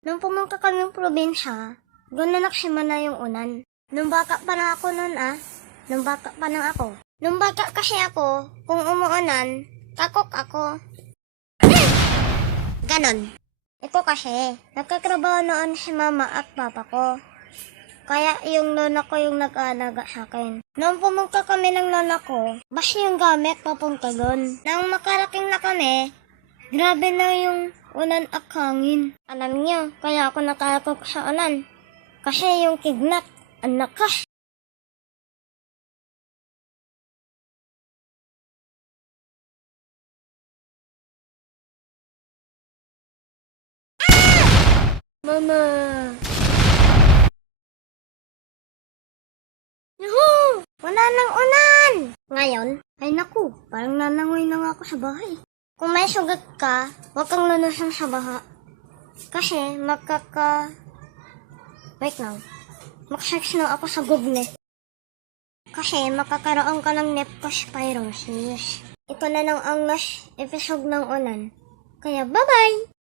Nung pumunta kaming probinsya, gunanak si Mana yung unan. Nung baka pa na ako nun Nung baka pa na ako. Nung baka kasi ako, kung umuunan, kakok ako. Ganon. Ito kasi, nagkatrabaho noon si mama at papa ko. Kaya yung lola ko yung nag-aalaga sa akin. Nung pumunta kami ng lola ko, basta yung gamit papunta doon. Nang makarating na kami, grabe na yung ulan at hangin. Alam niyo, kaya ako nakalakok sa ulan. Kasi yung kignat, ang lakas. Mama! Yuhu! Wala nang ulan! Ngayon, ay naku, parang nanangoy na nga ako sa bahay. Kung may sugat ka, huwag kang lunusan sa baha. Kasi Wait lang. Mag-search na ako sa Google. Kasi makakaroon ka ng leptospirosis. Ito na lang ang last episode ng ulan. Kaya bye-bye!